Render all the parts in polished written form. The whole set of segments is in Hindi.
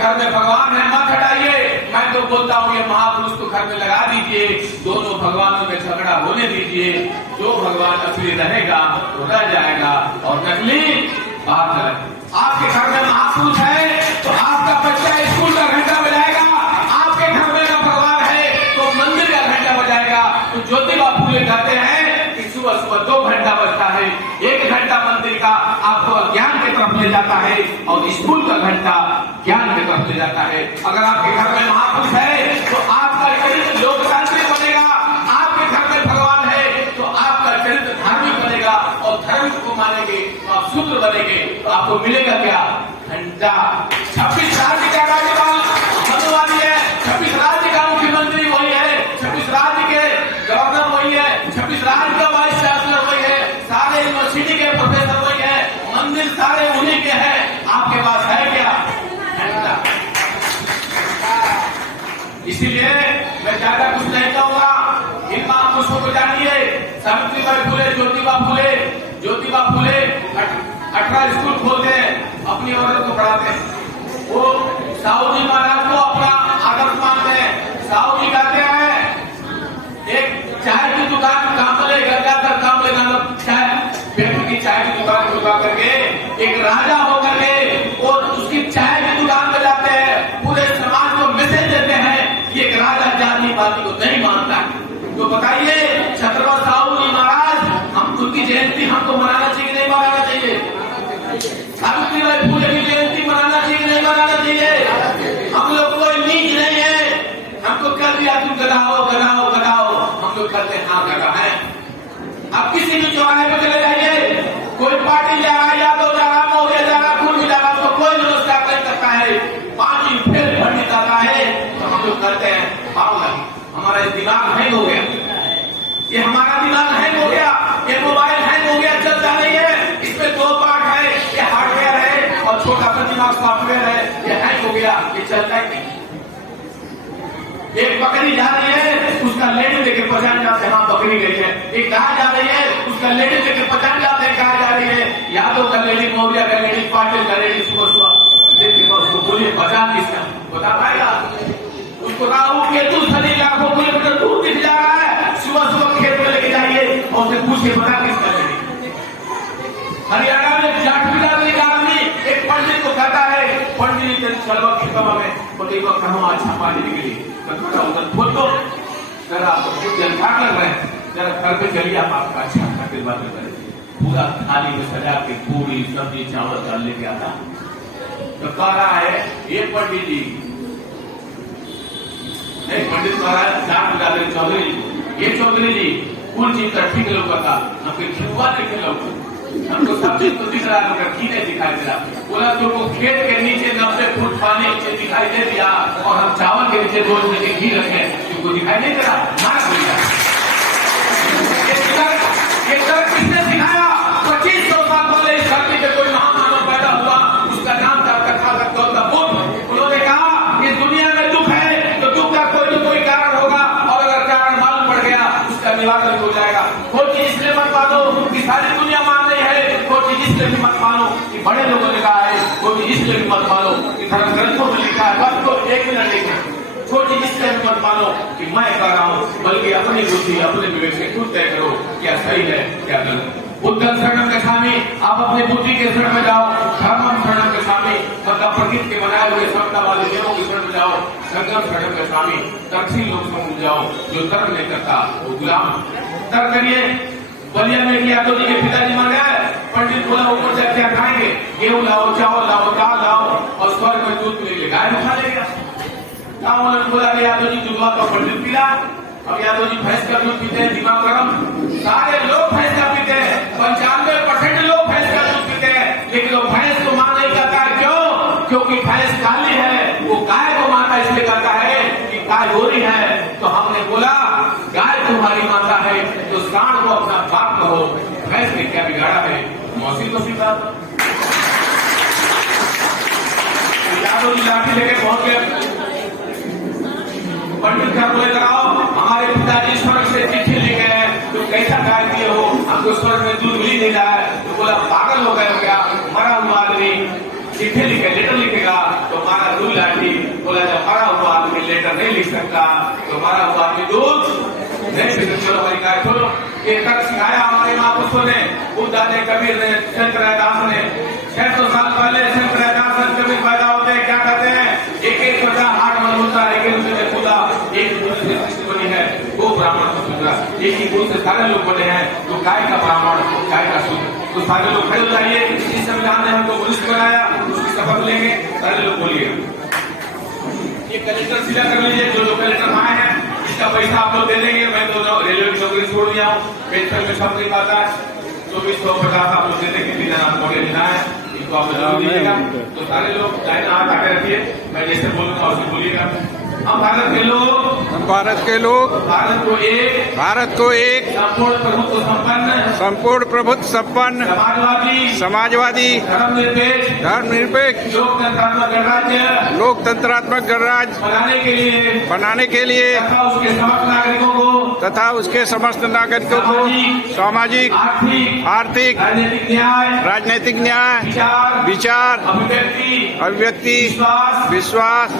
घर में भगवान है मत हटाइए। मैं तो बोलता हूँ ये महापुरुष को घर में लगा दीजिए, दोनों भगवानों में झगड़ा होने दीजिए। जो भगवान असली रहेगा वो रह जाएगा और नकली बाहर चलेगा। आपके घर में महापुरुष है तो आपका बच्चा स्कूल का घंटा बजाएगा, आपके घर में भगवान है तो मंदिर का घंटा बजाएगा। तो ज्योतिबा फूले कहते हैं कि सुबह सुबह 2 घंटा बजता है, 1 घंटा मंदिर का आपको ज्ञान की तरफ ले जाता है और स्कूल का घंटा ज्ञान की तरफ ले जाता है। अगर आपके घर में महापुरुष है तो आपका चरित्र लोकतांत्रिक बनेगा, आपके घर में भगवान है तो आपका चरित्र धार्मिक बनेगा और धर्म को मानेंगे तो आप शूद्र बनेंगे। तो आपको मिलेगा क्या? घंटा। 26 राज्य का राज्यपाल मधुवानी है, 26 राज्य का मुख्यमंत्री वही है, 26 राज्य के गवर्नर वही है, 26 राज्य का वाइस चांसलर वही है, सारे यूनिवर्सिटी के प्रोफेसर वही है, मंदिर सारे उन्हीं के हैं। आपके पास है क्या? घंटा। इसीलिए मैं ज्यादा कुछ नहीं कहूंगा। इन महापुरुषों को जानिए, सावित्रीबाई फुले, ज्योतिबा फुले 18 स्कूल खोलते हैं, अपनी औरत को पढ़ाते हैं। वो साहू जी महाराज को अपना आदर्श मानते हैं। साहू जी कहते हैं एक चाय की दुकान कामले गंगाधर कामले नामक चाय व्यक्ति की चाय की दुकान खुलवा करके एक राजा होकर के और उसकी चाय की दुकान में जाते हैं, पूरे समाज को मैसेज देते हैं कि एक राजा जाति पाति को नहीं मानता। तो बताइए छत्रपति साहू जी महाराज, हम उनकी जयंती हमको मनाना चाहिए नहीं मनाना चाहिए? सावित्रीबाई फुले की जयंती मनाना चाहिए नहीं मनाना चाहिए? हम लोग कोई नीच नहीं है, हमको कर दिया तुम गधाओ गधाओ गधाओ, हम लोग करते हैं हाँ गधा है। अब किसी भी चौराहे पर चले जाइए, कोई पार्टी जा रहा है, यादव जा रहा, मौर्य जा रहा, कुर्मी जा रहा, उसको कोई नमस्कार नहीं करता है, 5 दिन फिर पंडित आता है तो हम लोग करते हैं पागल। हमारा दिमाग हैंग हो गया, ये हमारा दिमाग हैंग हो गया, ये मोबाइल हैंग हो गया, चलता नहीं है। इसमें 2 पार्ट है, ये हार्डवेयर है और छोटा सा दिमाग सॉफ्टवेयर है, ये हैंग हो गया, ये चलता ही नहीं। एक बकरी जा रही है, उसका लेडी लेके पहचान जाते हैं हाँ बकरी गई है। एक गाय जा रही है, उसका लेडी लेके पहचान जाते हैं गाय जा रही है। यादव का लेडी, मौर्य का लेडी, पाटिल का लेडी, सुबह सुबह देखिए उसको बोलिए पहचान किसका बता पाएगा? उसको राहु केतु शनि लाखों किलोमीटर दूर दिख जा रहा है, सुबह सुबह खेत में लेके जाइए और उसे पूछ के बता किसका लेडी। हरियाणा में जाट बिरादरी का आदमी एक पंडित को कहता है, पंडित चलवा खेतवा में बोले कहाँ अच्छा पानी निकली, उधर खोल दो जरा, आपको कुछ जानकार लग रहे हैं, जरा घर पे चलिए आप आपका अच्छा खातिर बात करें। पूरा थाली में सजा के पूरी सब्जी चावल डाल लेके आता तो कह रहा है ये पंडित जी नहीं, पंडित कह रहा है जाट बिरादरी चौधरी जी, ये चौधरी जी कुल चीज का ठीक लोग था, हमको खिलवा नहीं खिलाओ, हमको सब चीज तो दिख रहा है मगर घी नहीं दिखाई दे रहा। बोला तुमको खेत के नीचे 90 फुट पानी नीचे दिखाई दे दिया और हम चावल के नीचे 2 नीचे घी रखे, तुमको दिखाई नहीं दे रहा? मारा बोलिए ये किसने सिखाया? 2500 साल पहले इस धरती पे कोई महामानव पैदा हुआ, उसका नाम था तथागत गौतम बुद्ध। उन्होंने कहा इस दुनिया में दुख है तो दुख का कोई न कोई कारण होगा और अगर कारण मालूम पड़ गया उसका निवारण हो जाएगा। कोई चीज इसलिए मत मानो कि सारी दुनिया मान रही है, कोई चीज इसलिए भी मत मानो कि बड़े लोगों ने कहा है, कोई चीज इसलिए भी मत मानो कि धर्म ग्रंथों में लिखा है। बस को 1 मिनट देखें, छोटी इसलिए भी मत मानो कि मैं कर रहा हूँ, बल्कि अपनी बुद्धि अपने विवेक से खुद तय करो क्या सही है क्या गलत। बुद्धं शरणं गच्छामि, आप अपनी बुद्धि के शरण में जाओ। धर्मं शरणं गच्छामि, मतलब प्रकृति के बनाए हुए समता वाले नियमों के शरण में जाओ। संगम शरणं गच्छामि, तर्कशील लोग समझ जाओ, जो तर्क नहीं करता वो गुलाम। तर्क करिए। बलिया में किया तो जी के पिताजी मर गए, पंडित बोला ऊपर से क्या खाएंगे? गेहूं लाओ, चावल लाओ, दाल लाओ और स्वर्ग में दूध मिलेगा, गाय उठा लेगा। उन्होंने बोला कि यादव जी दूधवा का पंडित पिला, अब यादव जी भैंस का दूध पीते हैं, दिमाग गरम। सारे लोग भैंस का पीते हैं, 95% लोग भैंस का दूध पीते हैं, लेकिन वो भैंस को मान नहीं करता है। क्यों? क्योंकि भैंस काली है, वो गाय को माता इसलिए करता है कि गाय गोरी है। तो हमने बोला गाय तुम्हारी माता है तो सांड को अपना बाप कहो, भैंस ने क्या बिगाड़ा है? मौसी को सीखा। यादव जी लाठी लेके पहुंच गए, पंडित का बोले लगाओ, हमारे पिताजी स्वर्ग से चिट्ठी लिखे हैं, तुम कैसा गाय दिए हो, हमको स्वर्ग में दूध मिल नहीं रहा है। तो बोला पागल हो गए हो क्या? मरा हुआ आदमी चिट्ठी लिखे, लेटर लिखेगा तो हमारा दूध लाठी मरा हुआ आदमी लेटर नहीं लिख सकता तो मरा हुआ आदमी दूध नहीं पी सकता। चलो हमारी गाय खोलो। ये तक सिखाया हमारे महापुरुषों ने, बुद्धा ने, कबीर ने, शंकर दास ने। 600 साल पहले शंकर दास कबीर पैदा होते हैं, क्या कहते हैं? एक एक प्रकार हाथ मन होता है, एक दूसरे से खुदा, एक दूसरे से सृष्टि बनी है, वो ब्राह्मण को सूत्र, एक ही गुण से सारे लोग बने हैं। तो गाय का ब्राह्मण, गाय का सूत्र, तो सारे लोग खड़े हो जाइए। इस संविधान ने हमको पुलिस बनाया, उसकी शपथ लेंगे, सारे लोग बोलिए। ये कलेक्टर सीधा कर लीजिए, जो कलेक्टर आए हैं इसका पैसा आप लोग दे देंगे। मैं तो रेलवे की नौकरी छोड़ दिया हूँ, पेंशन में सब नहीं पाता है, 2450 आप लोग दे देंगे। कितना आप मोड़े लेना है इनको आप जरूर दीजिएगा। तो सारे लोग लाइन हाथ आके रखिए, मैं जैसे बोलूँगा उसे बोलिएगा। हम भारत के लोग, हम भारत के लोग भारत को एक संपूर्ण प्रभुत्व संपन्न समाजवादी धर्मनिरपेक्ष लोकतंत्रात्मक गणराज्य बनाने के लिए तथा उसके समस्त नागरिकों को सामाजिक, आर्थिक, राजनीतिक न्याय, विचार, अभिव्यक्ति, विश्वास,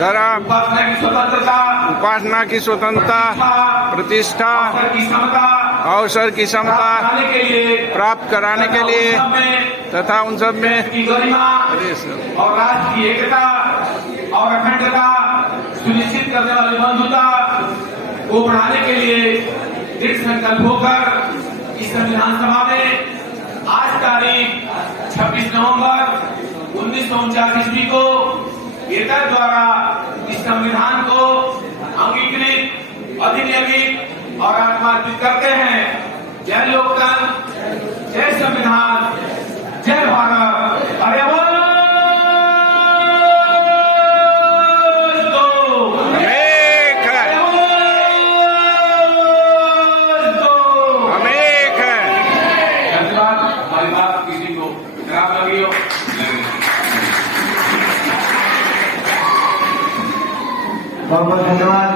धर्म, उपासना की स्वतंत्रता, प्रतिष्ठा, अवसर की समता प्राप्त कराने के लिए तथा उन सब में और राष्ट्र की एकता और अखंडता सुनिश्चित करने वाली बंधुता को बढ़ाने के लिए दृढ़ संकल्प होकर इस संविधान सभा में आज तारीख 26 नवंबर 1949 ईस्वी को केंद्र द्वारा इस संविधान को अंगीकृत, अधिनियमित और आत्मार्पित करते हैं। जय लोकतंत्र, जय संविधान, जय भारत। अरे हमारी बात किसी को खराब लगी हो, बहुत बहुत धन्यवाद।